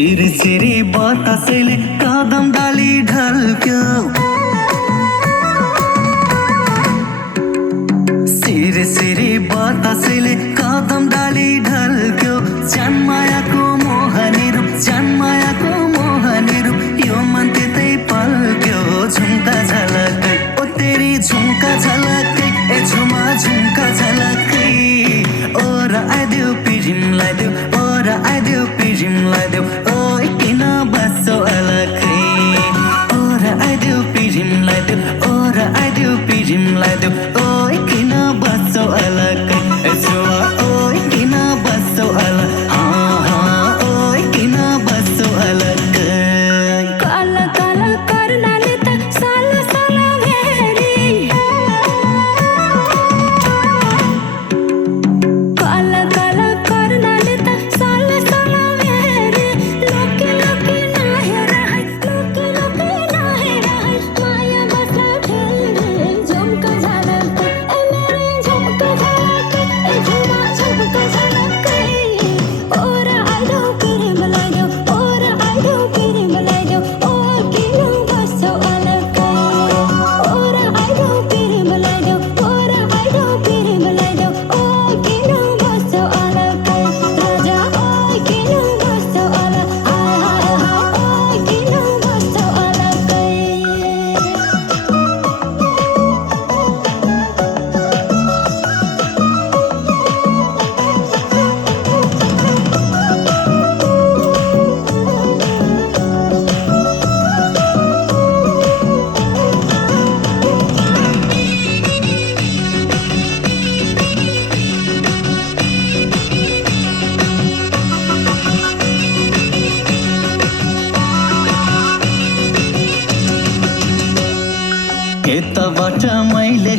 सिरी सिरी बतासैले कदम डाली ढल्क्यो सिरी सिरी बतासैले कदम डाली ढल्क्यो जन्मायाको मोहनी रूप जन्मायाको मोहनी रूप यो मन त्यतै पल्क्यो झुम्का झलकै ओ तेरी झुम्का झलकै ए झुमा झुम्का झलकै ओर आइदेऊ पिरिमलाई देऊ ओर आइदेऊ पिरिमलाई देऊ ओइ किन बस्छौ अलकै ओर आइदेऊ पिरिमलाई देऊ ओर आइदेऊ पिरिमलाई देऊ ओइ किन बस्छौ अलकै ए झुमा ओइ किन बस्छौ ओइ किन बस्छौ अलकै काला काला कर्णाले त साला साला भेरी काला काला कर्णाले त साला साला भेरी लोके लोके नाहेर है लोके लोके नाहेर है माया बसा ठेलरे झुमका झलकै ए मेरे झुमका झलकै ए झुमा झुमका झलकै ओर आइदेऊ पिरिमलाई देऊ ओर आइदेऊ पिरिमलाई देऊ ओ किन बस्छौ अलकै ओर आइदेऊ पिरिमलाई देऊ ओर आइदेऊ पिरिमलाई देऊ ओ किन बस्छौ अलकै राजा ओ किन बस्छौ अलकै हाय हाय हाय ओ किन बस्छौ अलकै यताबाट मैले